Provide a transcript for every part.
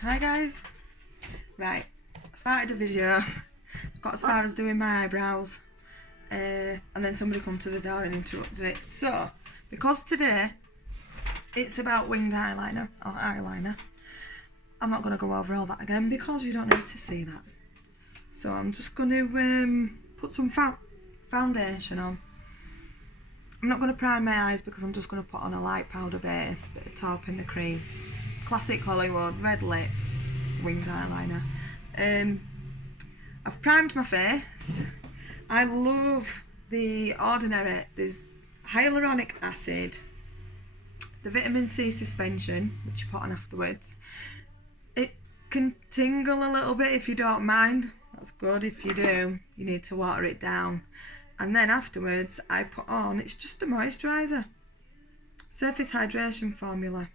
Hi guys. Right, I started a video, got as far as doing my eyebrows, and then somebody come to the door and interrupted it. So, because today it's about winged eyeliner, or eyeliner, I'm not going to go over all that again because you don't need to see that. So I'm just going to put some foundation on. I'm not going to prime my eyes because I'm just going to put on a light powder base, bit of taupe in the crease, classic Hollywood, red lip, winged eyeliner. I've primed my face. I love the Ordinary, there's hyaluronic acid, the vitamin C suspension, which you put on afterwards. It can tingle a little bit if you don't mind. That's good. If you do, you need to water it down. And then afterwards, I put on, it's just a moisturiser. Surface hydration formula.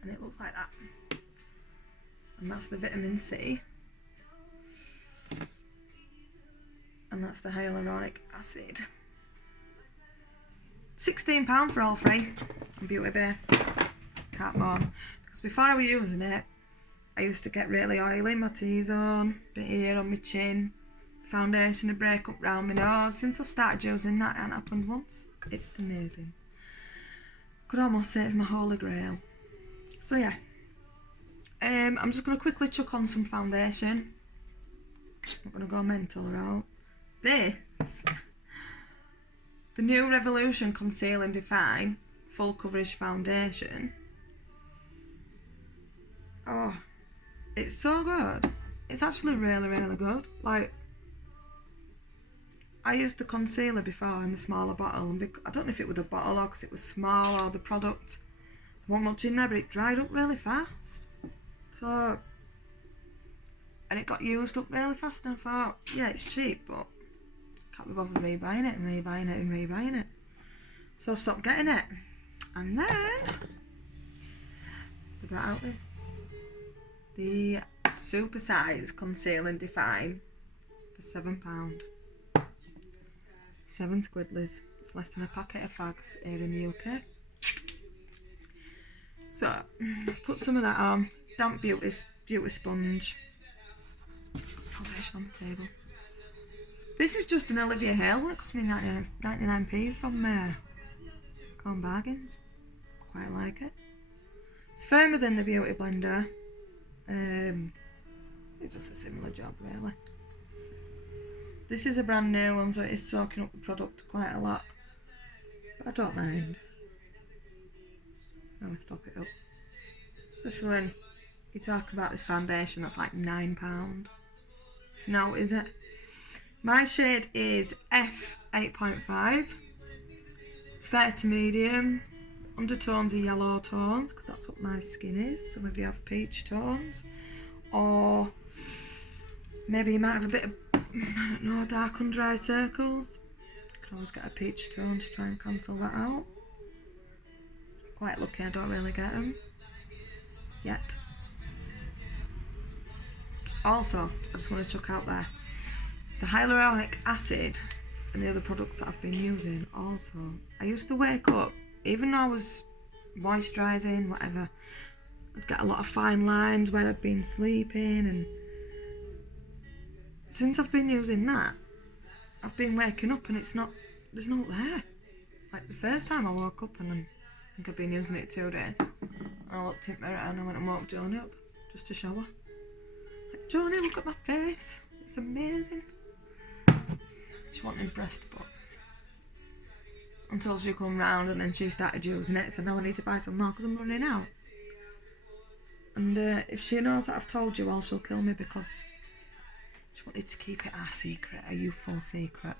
And it looks like that. And that's the vitamin C. And that's the hyaluronic acid. £16 for all three on Beauty Bay. Can't moan. Because before I was using it, I used to get really oily, my T-zone, bit here on my chin, foundation would break up round my nose. Since I've started using that, it hasn't happened once. It's amazing. Could almost say it's my holy grail. So yeah, I'm just going to quickly chuck on some foundation. I'm not going to go mental around. This, the new Revolution Conceal and Define Full Coverage Foundation. Oh, it's so good. It's actually really, really good. Like, I used the concealer before in the smaller bottle, and I don't know if it was the bottle or because it was small or the product. There wasn't much in there, but it dried up really fast. So, and it got used up really fast, and I thought, yeah, it's cheap, but can't be bothered rebuying it and rebuying it and rebuying it. So I stopped getting it. And then they brought out this. The super size Conceal and Define for £7. 7 squidlies. It's less than a packet of fags here in the UK. So I've put some of that on. Damp beauty sponge. Foundation on the table. This is just an Olivia Hale one. It cost me 99p from Corn Bargains. Quite like it. It's firmer than the Beauty Blender. It does a similar job really. This is a brand new one, so it is soaking up the product quite a lot. But I don't mind. I'm going to stop it up. Especially when you talk about this foundation that's like £9. It's not, is it? My shade is F8.5. Fair to medium. Undertones are yellow tones, because that's what my skin is. Some of you have peach tones. Or maybe you might have a bit of, I don't know, dark under eye circles. You can always get a peach tone to try and cancel that out. Quite lucky I don't really get them yet. Also, I just want to chuck out there, the hyaluronic acid and the other products that I've been using also. I used to wake up, even though I was moisturising, whatever, I'd get a lot of fine lines where I'd been sleeping, and since I've been using that, I've been waking up and there's not there. Like the first time I woke up, and I think I've been using it 2 days, and I looked in the mirror and I went and woke Joni up just to show her. Like, Joni, look at my face, it's amazing. She wasn't impressed, but until she come round and then she started using it, so now I need to buy some more because I'm running out. And if she knows that I've told you all, she'll kill me because she wanted to keep it our secret, a youthful secret.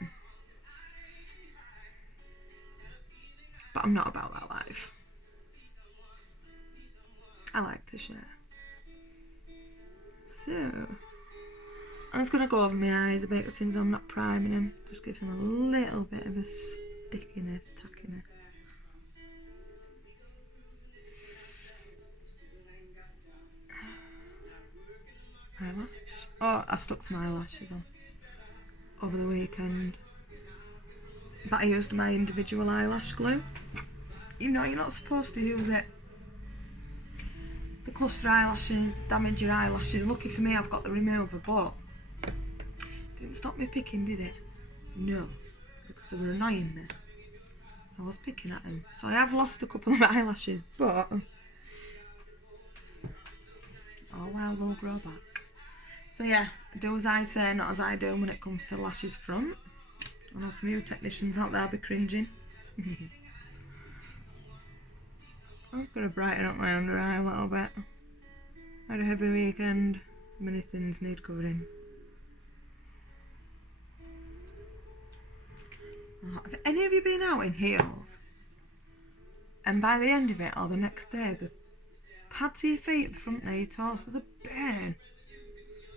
But I'm not about that life. I like to share. So I'm just going to go over my eyes a bit since I'm not priming them. Just gives them a little bit of a stickiness, tackiness. Eyelash. Oh, I stuck some eyelashes on over the weekend. But I used my individual eyelash glue. You know, you're not supposed to use it the cluster eyelashes, damage your eyelashes. Lucky for me, I've got the remover, but didn't stop me picking, did it? No, because they were annoying me. So I was picking at them. So I have lost a couple of eyelashes, but oh well, they'll grow back. So yeah, do as I say, not as I do when it comes to lashes front. I know some of you technicians out there be cringing. I'm gonna brighten up my under eye a little bit. Had a heavy weekend. Many things need covering. Have any of you been out in heels? And by the end of it, or the next day, the pads of your feet at the front of your toes, so they burn.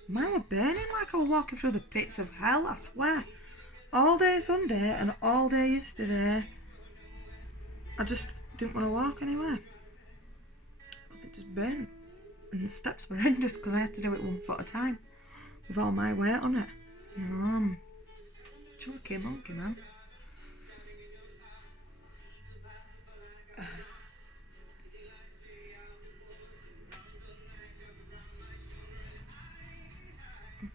Mine were burning like I was walking through the pits of hell, I swear. All day Sunday and all day yesterday, I just didn't want to walk anywhere. Because it just burnt. And the steps were horrendous because I had to do it 1 foot at a time. With all my weight on it. You know, I'm chunky monkey, man.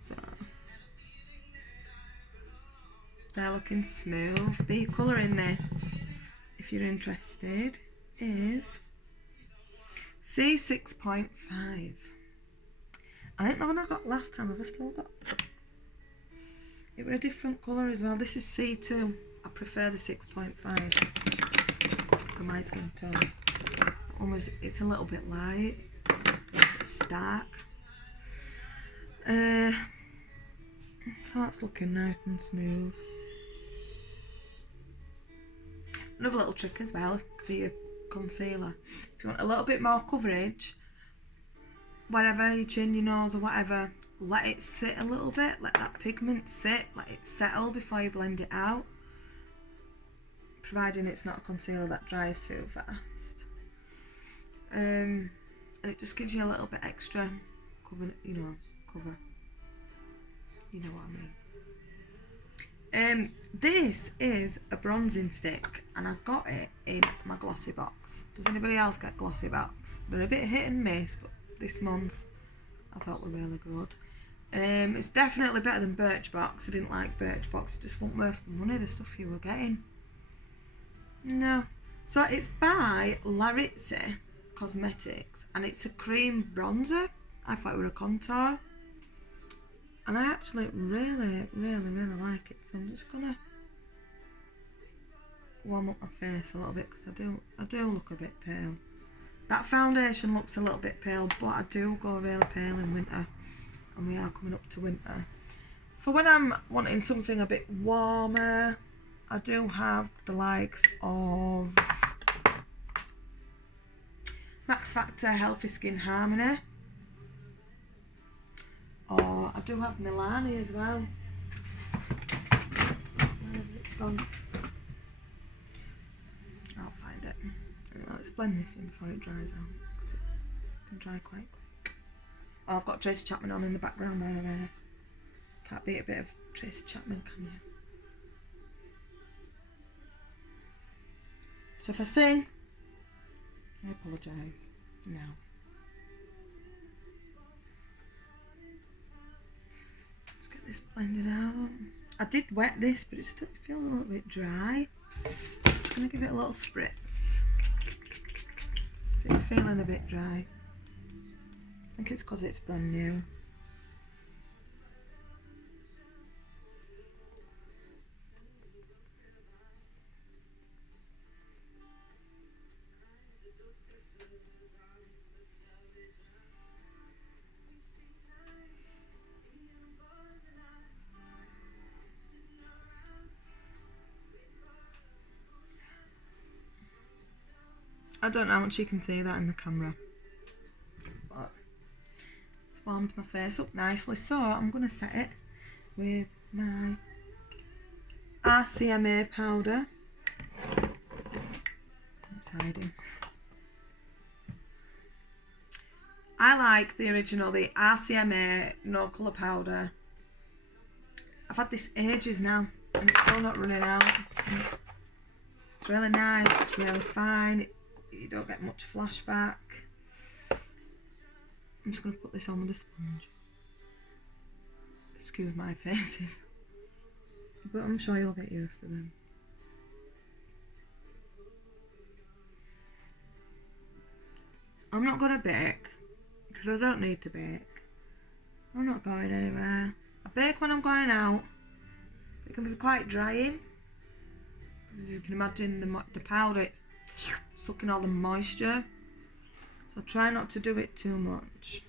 So they're looking smooth. The colour in this, if you're interested, is C6.5. I think the one I got last time I've still got. It was a different colour as well. This is C2. I prefer the 6.5 for my skin tone. That one was, it's a little bit light, it's stark. So that's looking nice and smooth. Another little trick as well for your concealer. If you want a little bit more coverage, wherever, your chin, your nose or whatever, let it sit a little bit, let that pigment sit, let it settle before you blend it out. Providing it's not a concealer that dries too fast. And it just gives you a little bit extra cover, you know, cover. You know what I mean. This is a bronzing stick and I've got it in my glossy box. Does anybody else get glossy box? They're a bit hit and miss, but this month I thought were really good. It's definitely better than Birchbox. I didn't like Birchbox, it just wasn't worth the money, the stuff you were getting. No. So it's by Larizzi Cosmetics and it's a cream bronzer. I thought it were a contour. And I actually really like it. So I'm just gonna warm up my face a little bit because I do look a bit pale. That foundation looks a little bit pale, but I do go really pale in winter. And we are coming up to winter. For when I'm wanting something a bit warmer, I do have the likes of Max Factor Healthy Skin Harmony. Or I do have Milani as well. It's gone. I'll find it. Let's blend this in before it dries out, because it can dry quite quick. Oh, I've got Tracy Chapman on in the background, by the way. Can't beat a bit of Tracy Chapman, can you? So if I sing, I apologise now. Let's get this blended out. I did wet this, but it still feels a little bit dry. I'm going to give it a little spritz. So it's feeling a bit dry. I think it's because it's brand new. I don't know how much you can see that in the camera, but it's warmed my face up nicely. So I'm going to set it with my RCMA powder. It's hiding. I like the original, the RCMA no colour powder. I've had this ages now and it's still not running out. It's really nice, it's really fine. You don't get much flashback. I'm just going to put this on with a sponge. Excuse my faces. But I'm sure you'll get used to them. I'm not going to bake, because I don't need to bake. I'm not going anywhere. I bake when I'm going out. It can be quite drying. Because as you can imagine, the powder, it's sucking all the moisture. So try not to do it too much.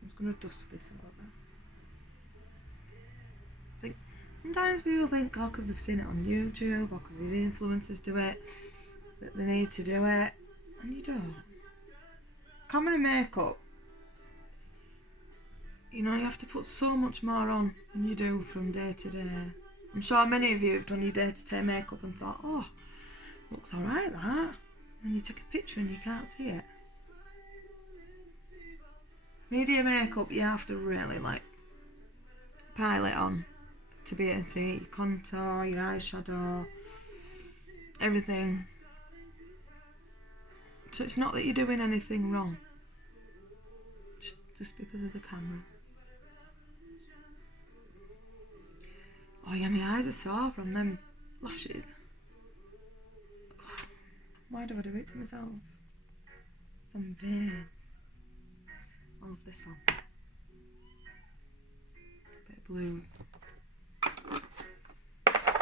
I'm just going to dust this over. I think sometimes people think, oh, because they've seen it on YouTube or because these influencers do it, that they need to do it. And you don't. Camera makeup, you know, you have to put so much more on than you do from day to day. I'm sure many of you have done your day-to-day makeup and thought, oh, looks alright that. And you take a picture and you can't see it. Media makeup, you have to really like pile it on to be able to see your contour, your eyeshadow, everything. So it's not that you're doing anything wrong, just because of the camera. Oh yeah, my eyes are sore from them lashes. Why do I do it to myself? I'm vain. I love this song. Bit of blues.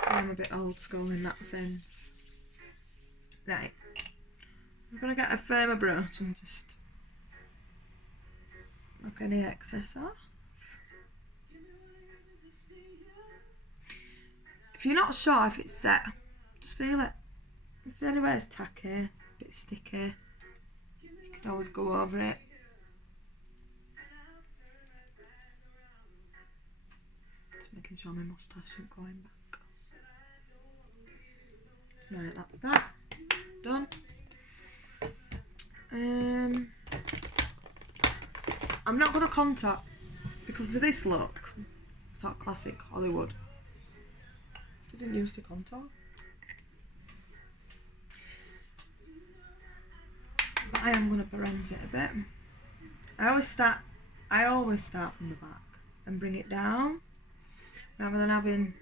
I'm a bit old school in that sense. Right. I'm going to get a firmer brush and just knock any excess off. If you're not sure if it's set, just feel it. If anywhere's tacky, a bit sticky, you can always go over it. Just making sure my moustache isn't growing back. Right, that's that. Done. I'm not going to contour because for this look, sort of classic Hollywood, I didn't used to contour. But I am going to bronze it a bit. I always start from the back and bring it down, rather than having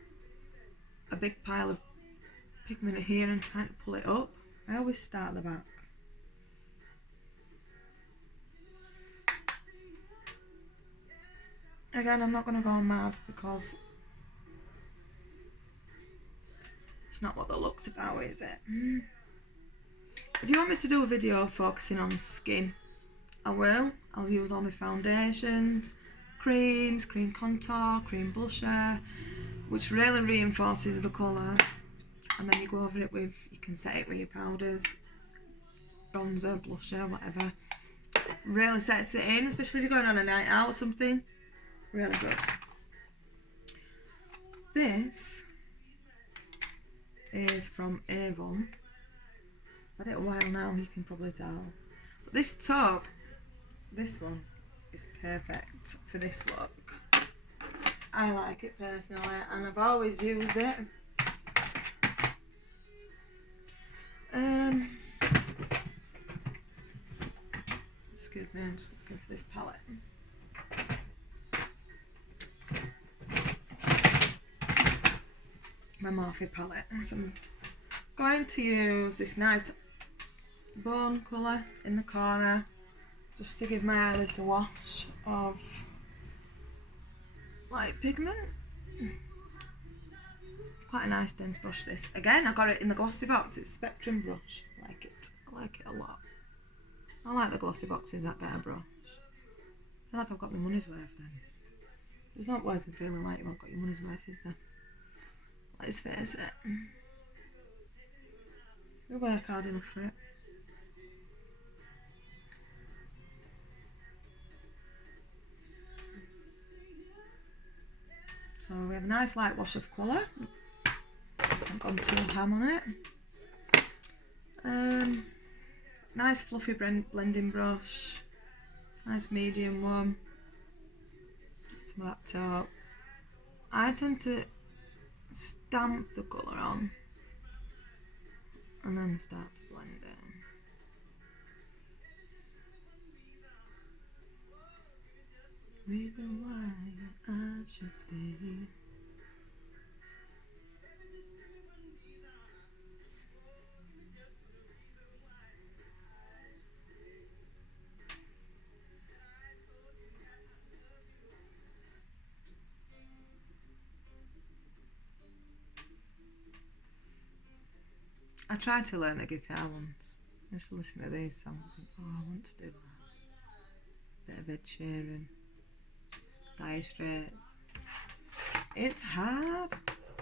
a big pile of pigment here and trying to pull it up. I always start at the back. Again, I'm not going to go mad because it's not what the look's about, is it? If you want me to do a video focusing on skin, I will. I'll use all my foundations, creams, cream contour, cream blusher, which really reinforces the colour. And then you go over it with, you can set it with your powders, bronzer, blusher, whatever. Really sets it in, especially if you're going on a night out or something. Really good. This is from Avon. I've had it a while now, you can probably tell. But this taupe, this one, is perfect for this look. I like it personally, and I've always used it. Excuse me, I'm just looking for this palette. My Morphe palette. So I'm going to use this nice bone colour in the corner just to give my eyelids a wash of light pigment. It's quite a nice dense brush this. Again, I got it in the glossy box. It's Spectrum brush. I like it. I like it a lot. I like the glossy boxes that get a brush. I feel like I've got my money's worth then. There's not worse than feeling like you haven't got your money's worth, is there? Let's face it. We work hard enough for it. So we have a nice light wash of colour. I've gone too ham on it. Nice fluffy blending brush. Nice medium one. Get some of that top. I tend to stamp the colour on and then start to blend Reason why I should stay. I tried to learn the guitar once. I used to listen to these songs and think, oh, I want to do that. Bit of Ed Sheeran, Dire Straits. It's hard,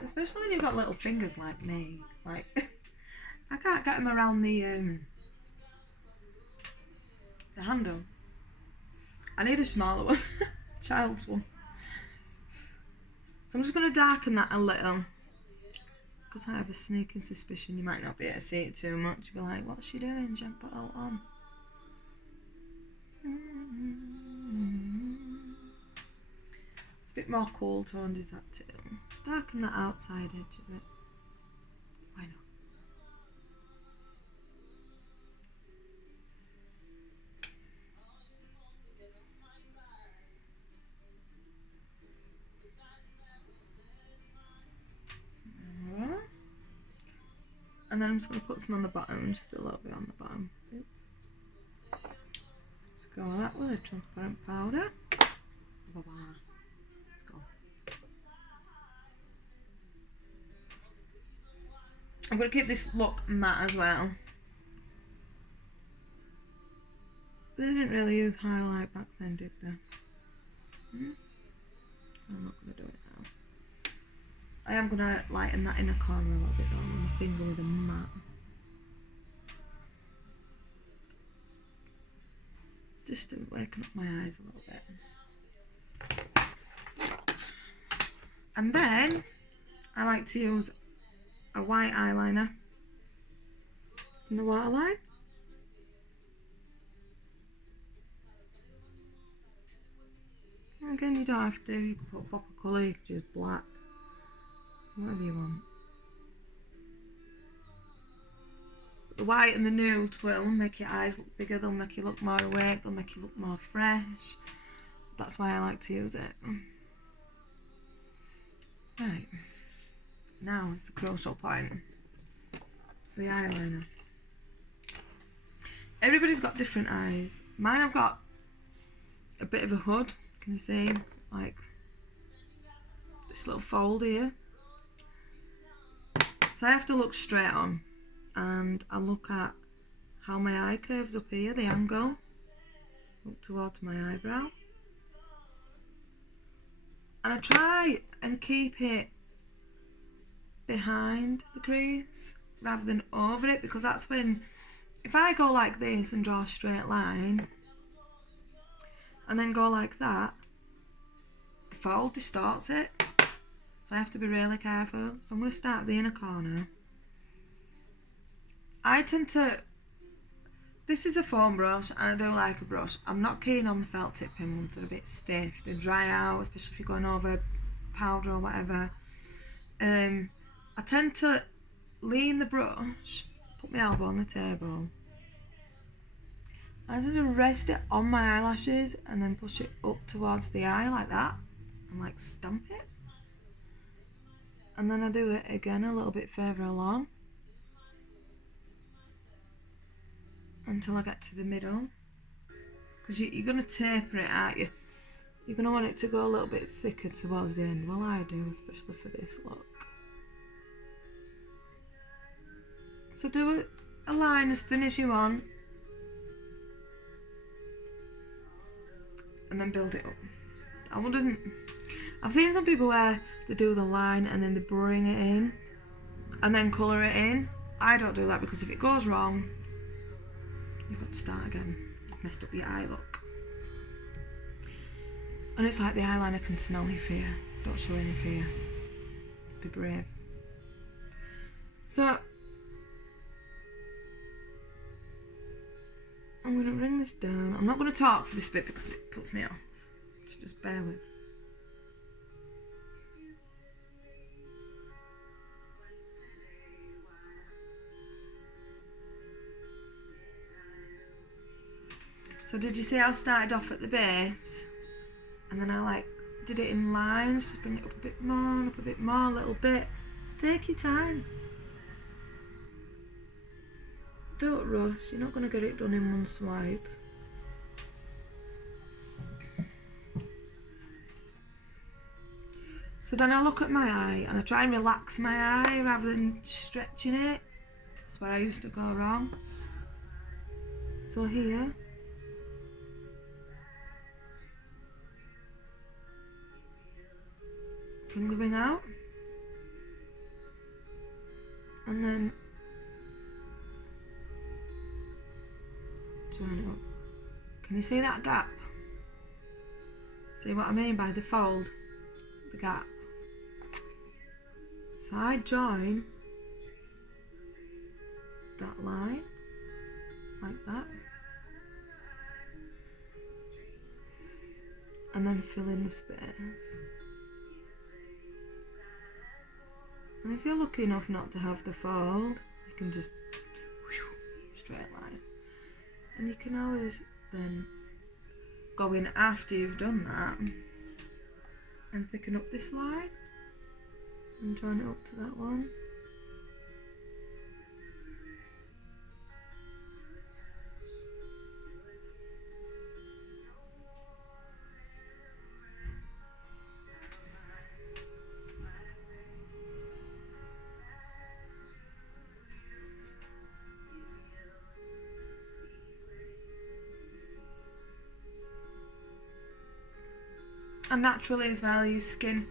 especially when you've got little fingers like me. Like, I can't get them around the handle. I need a smaller one, child's one. So I'm just going to darken that a little, because I have a sneaking suspicion you might not be able to see it too much. You'll be like, what's she doing? She hasn't put out on. It's a bit more cool toned, is that too? Just darken that outside edge of it. Why not? And then I'm just going to put some on the bottom, just a little bit on the bottom. Oops. Just go like that with a transparent powder. Let's go. I'm going to keep this look matte as well. They didn't really use highlight back then, did they? So I'm not going to do it now. I am going to lighten that inner corner a little bit though with my finger with a mat. Just to waken up my eyes a little bit. And then I like to use a white eyeliner in the waterline. Again, you don't have to, you can put a pop of colour, you can choose black, whatever you want. The white and the nude will make your eyes look bigger, they'll make you look more awake, they'll make you look more fresh. That's why I like to use it. Right, now it's a crucial point. The eyeliner. Everybody's got different eyes. Mine have got a bit of a hood. Can you see, like this little fold here? So I have to look straight on, and I look at how my eye curves up here, the angle, up towards my eyebrow. And I try and keep it behind the crease rather than over it, because that's when, if I go like this and draw a straight line, and then go like that, the fold distorts it. So I have to be really careful. So I'm going to start at the inner corner. I tend to, this is a foam brush and I do like a brush. I'm not keen on the felt tip pen ones, they're a bit stiff. They dry out, especially if you're going over powder or whatever. I tend to lean the brush, put my elbow on the table. I tend to rest it on my eyelashes and then push it up towards the eye like that and like stamp it. And then I do it again a little bit further along until I get to the middle. Because you're going to taper it, aren't you? You're going to want it to go a little bit thicker towards the end. Well, I do, especially for this look. So do a line as thin as you want. And then build it up. I've seen some people where they do the line and then they bring it in and then colour it in. I don't do that, because if it goes wrong, you've got to start again. You've messed up your eye look. And it's like the eyeliner can smell your fear. Don't show any fear. Be brave. So I'm going to bring this down. I'm not going to talk for this bit because it puts me off. So just bear with. So did you see how I started off at the base? and then I like did it in lines, just bring it up a bit more and up a bit more, a little bit. Take your time. Don't rush, you're not going to get it done in one swipe. So then I look at my eye and I try and relax my eye rather than stretching it. That's where I used to go wrong. So here, bring the ring out, and then join it up. Can you see that gap? See what I mean by the fold? The gap. So I join that line like that, and then fill in the space. And if you're lucky enough not to have the fold, you can just straight line. And you can always then go in after you've done that and thicken up this line and join it up to that one. And naturally as well, your skin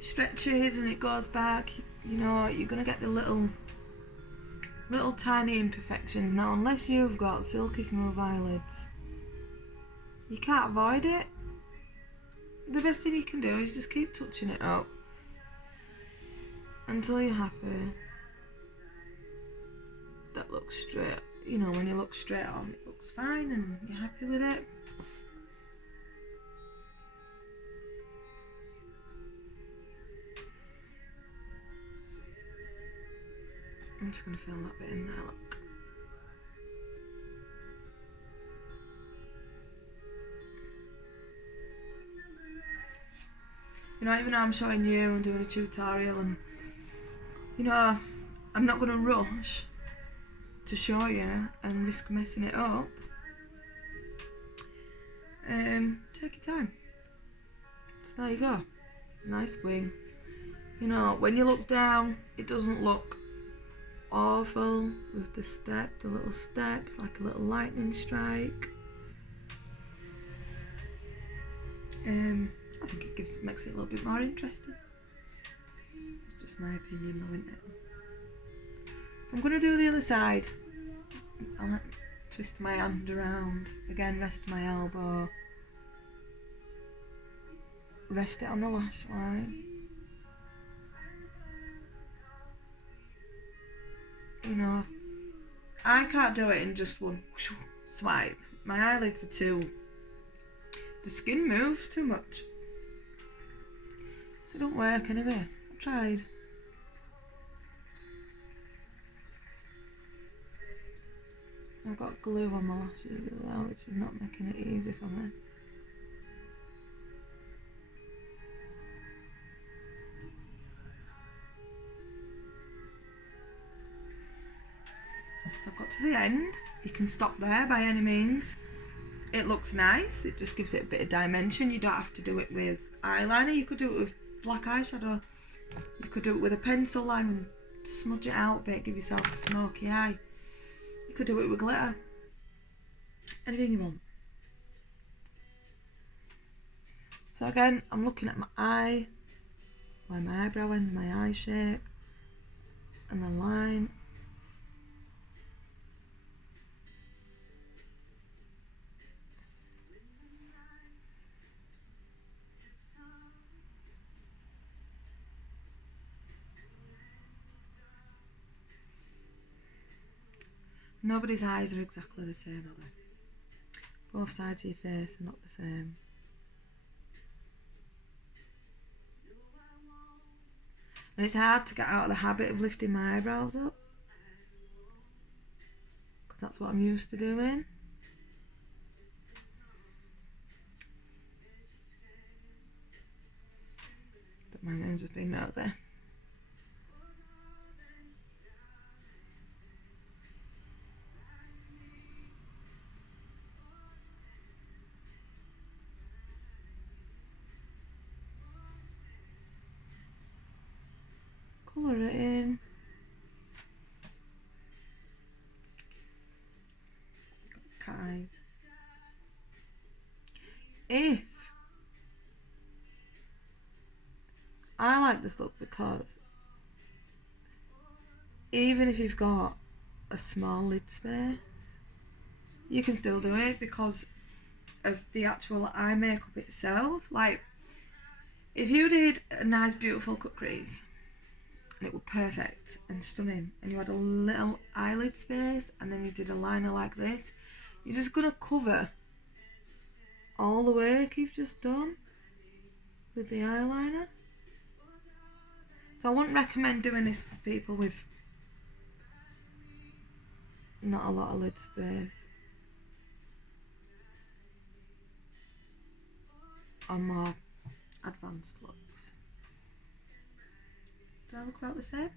stretches and it goes back. You know, you're gonna get the little tiny imperfections. Now, unless you've got silky smooth eyelids, you can't avoid it. The best thing you can do is just keep touching it up until you're happy. That looks straight. You know, when you look straight on, it looks fine and you're happy with it. I'm just going to fill that bit in there, look. You know, even though I'm showing you and doing a tutorial, and you know, I'm not going to rush to show you and risk messing it up. Take your time. So there you go. Nice wing. You know, when you look down, it doesn't look awful with the step, the little steps, like a little lightning strike. I think it makes it a little bit more interesting. It's just my opinion though, isn't it? So I'm going to do the other side. I'll twist my hand around, again rest my elbow, rest it on the lash line. You know, I can't do it in just one swipe. My eyelids are the skin moves too much. So it don't work anyway. I tried. I've got glue on my lashes as well, which is not making it easy for me. So I've got to the end. You can stop there by any means. It looks nice. It just gives it a bit of dimension. You don't have to do it with eyeliner. You could do it with black eyeshadow. You could do it with a pencil line and smudge it out a bit, give yourself a smoky eye. You could do it with glitter. Anything you want. So again, I'm looking at my eye, where my eyebrow ends, my eye shape, and the line. Nobody's eyes are exactly the same, are they? Both sides of your face are not the same. And it's hard to get out of the habit of lifting my eyebrows up, because that's what I'm used to doing. My name's just being nosy. Colour it in. Cat eyes. If I like this look because even if you've got a small lid space, you can still do it because of the actual eye makeup itself. Like, if you did a nice beautiful cut crease and it was perfect and stunning and you had a little eyelid space and then you did a liner like this, you're just gonna cover all the work you've just done with the eyeliner. So I wouldn't recommend doing this for people with not a lot of lid space on more advanced looks. Do I look about the same?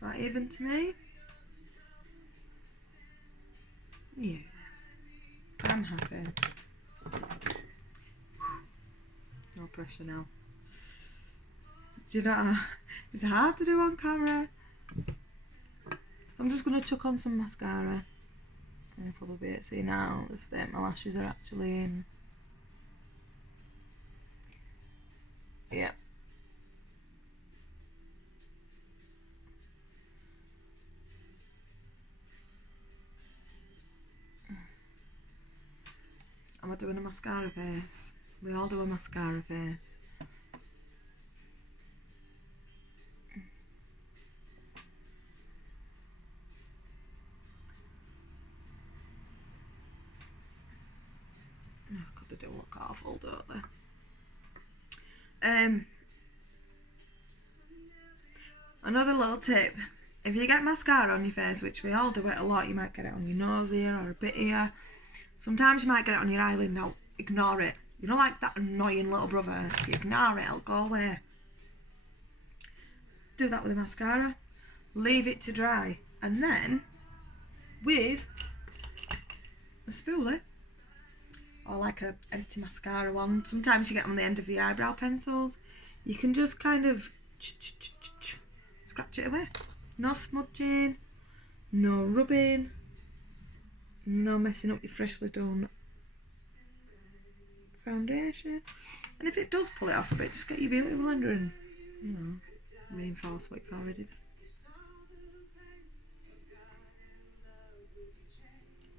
Quite even to me? Yeah, I'm happy. No pressure now. Do you know, it's hard to do on camera. So I'm just going to chuck on some mascara. You'll probably be able to see now the state my lashes are actually in. Yeah. Am I doing a mascara face? We all do a mascara face. Oh God, they do look awful, don't they? Another little tip. If you get mascara on your face, which we all do it a lot, you might get it on your nose here or a bit here. Sometimes you might get it on your eyelid. Now, ignore it. You know, like that annoying little brother. If you ignore it, it'll go away. Do that with a mascara. Leave it to dry. And then, with a spoolie, or like a empty mascara one, sometimes you get them on the end of the eyebrow pencils, you can just kind of scratch it away. No smudging, no rubbing, no messing up your freshly done foundation. And if it does pull it off a bit, just get your beauty blender and, you know, reinforce what you've already done.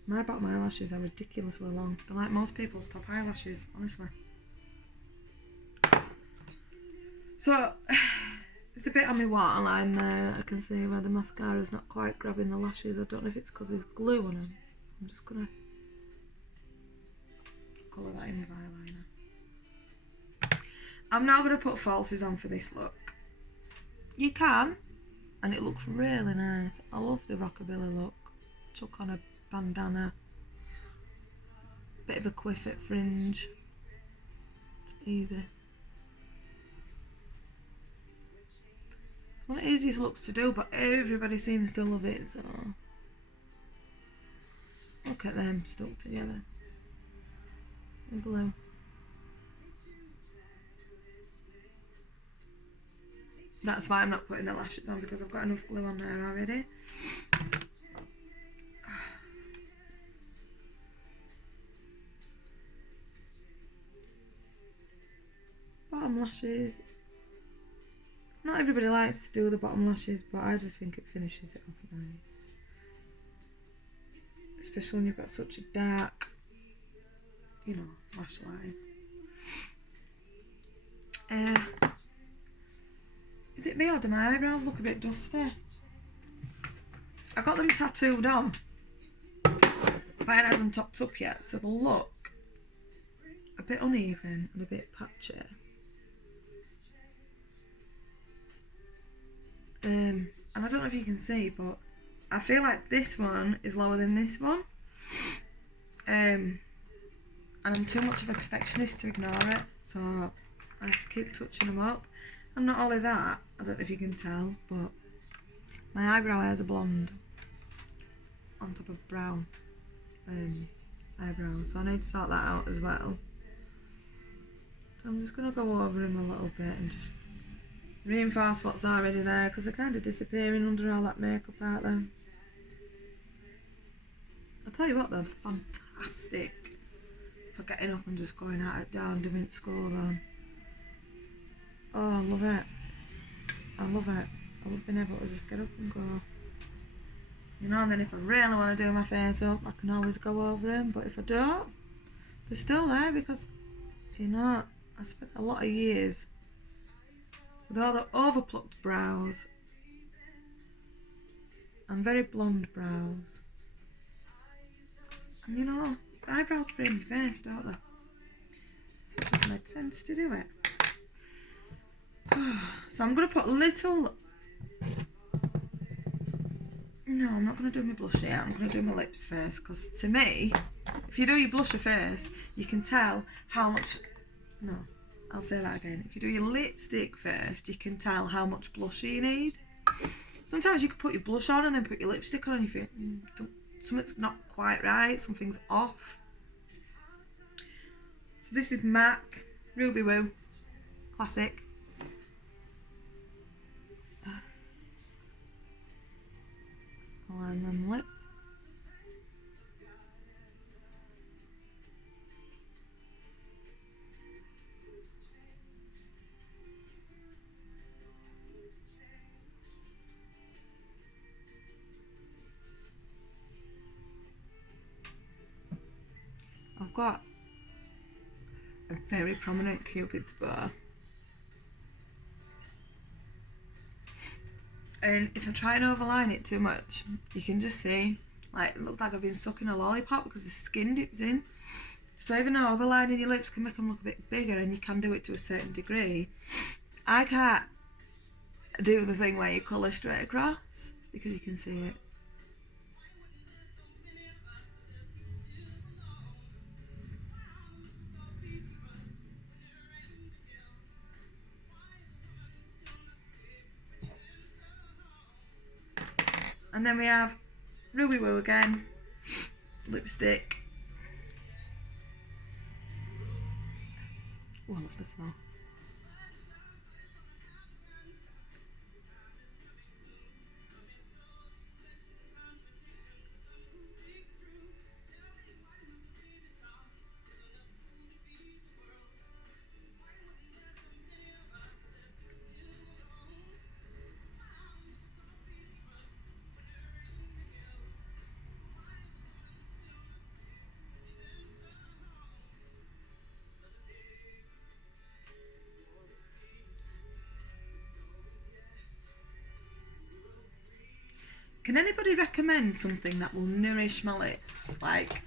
My bottom eyelashes are ridiculously long. They're like most people's top eyelashes, honestly. So, there's a bit on my waterline there. I can see where the mascara's not quite grabbing the lashes. I don't know if it's because there's glue on them. I'm just going to colour that in with eyeliner. I'm now going to put falsies on for this look. You can, and it looks really nice. I love the rockabilly look. Chuck on a bandana, bit of a quiff at fringe, easy. It's one of the easiest looks to do, but everybody seems to love it, so look at them stuck together with glue. That's why I'm not putting the lashes on, because I've got enough glue on there already. Bottom lashes. Not everybody likes to do the bottom lashes, but I just think it finishes it off nice. Especially when you've got such a dark, you know, lash line. Is it me or do my eyebrows look a bit dusty? I got them tattooed on, but I haven't had them topped up yet, so they look a bit uneven and a bit patchy. And I don't know if you can see, but I feel like this one is lower than this one. And I'm too much of a perfectionist to ignore it, so I have to keep touching them up. And not only that, I don't know if you can tell, but my eyebrow hairs are blonde on top of brown eyebrows, so I need to sort that out as well. So I'm just going to go over them a little bit and just reinforce what's already there, because they're kind of disappearing under all that makeup out there. I'll tell you what though, they're fantastic for getting up and just going out at dawn, doing school run. Oh, I love it. I love it. I love being able to just get up and go. You know, and then if I really want to do my face up, I can always go over them. But if I don't, they're still there because, you know, I spent a lot of years with all the overplucked brows and very blonde brows. And you know, eyebrows frame your face, don't they? So it just made sense to do it. So I'm going to put a little... No, I'm not going to do my blush yet. I'm going to do my lips first, because to me, if you do your blusher first, you can tell how much... No, I'll say that again. If you do your lipstick first, you can tell how much blusher you need. Sometimes you can put your blush on and then put your lipstick on and you think, something's not quite right, something's off. So this is MAC Ruby Woo Classic. Line them lips. I've got a very prominent Cupid's bow, and if I try and overline it too much, you can just see, like, it looks like I've been sucking a lollipop because the skin dips in. So even though overlining your lips can make them look a bit bigger, and you can do it to a certain degree, I can't do the thing where you colour straight across because you can see it. And then we have Ruby Woo again, lipstick. Oh, I love the smell. Can anybody recommend something that will nourish my lips? Like,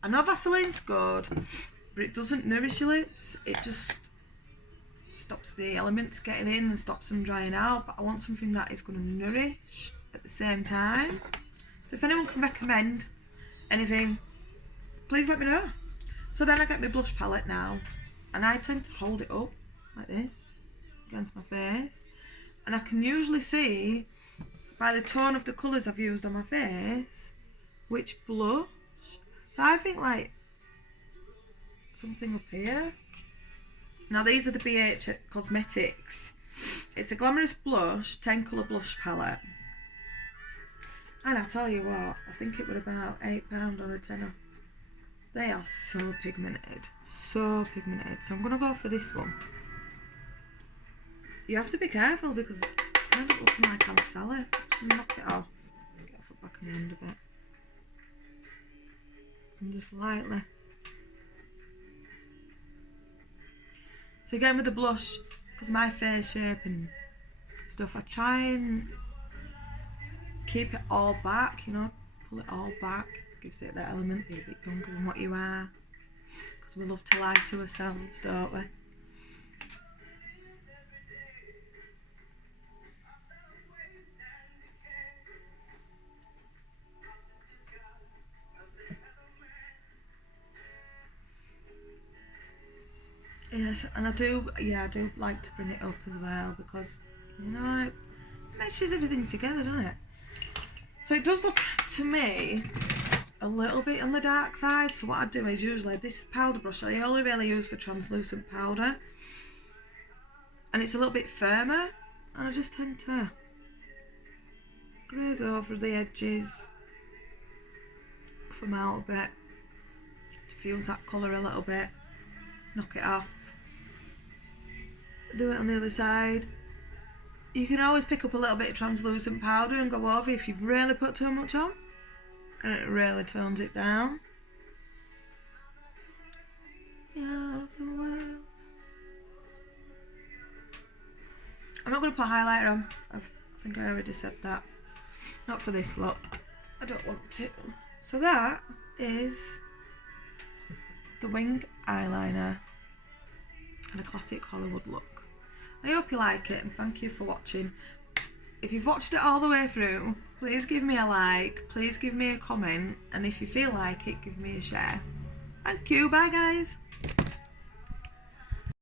I know Vaseline's good, but it doesn't nourish your lips. It just stops the elements getting in and stops them drying out. But I want something that is going to nourish at the same time. So if anyone can recommend anything, please let me know. So then I get my blush palette now, and I tend to hold it up like this against my face, and I can usually see by the tone of the colours I've used on my face which blush. So I think like something up here. Now these are the BH Cosmetics. It's the Glamorous Blush 10 colour blush palette, and I tell you what, I think it was about £8 on a tenner. They are so pigmented, so pigmented. So I'm gonna go for this one. You have to be careful because it's kind of looking like Alex Sally. Knock it off to get off the back of my hand a bit, and just lightly. So again with the blush, because my face shape and stuff, I try and keep it all back, you know, pull it all back, gives it that element, be a bit younger than what you are, because we love to lie to ourselves, don't we? Yes, and I do like to bring it up as well because, you know, it meshes everything together, doesn't it? So it does look, to me, a little bit on the dark side. So what I do is usually, this powder brush I only really use for translucent powder. And it's a little bit firmer. And I just tend to graze over the edges, buff them out a bit, diffuse that colour a little bit, knock it off. Do it on the other side. You can always pick up a little bit of translucent powder and go over if you've really put too much on, and it really tones it down. Of the world. I'm not going to put highlighter on. I think I already said that. Not for this look. I don't want to. So that is the winged eyeliner and a classic Hollywood look. I hope you like it and thank you for watching. If you've watched it all the way through, please give me a like, please give me a comment, and if you feel like it, give me a share. Thank you, bye guys.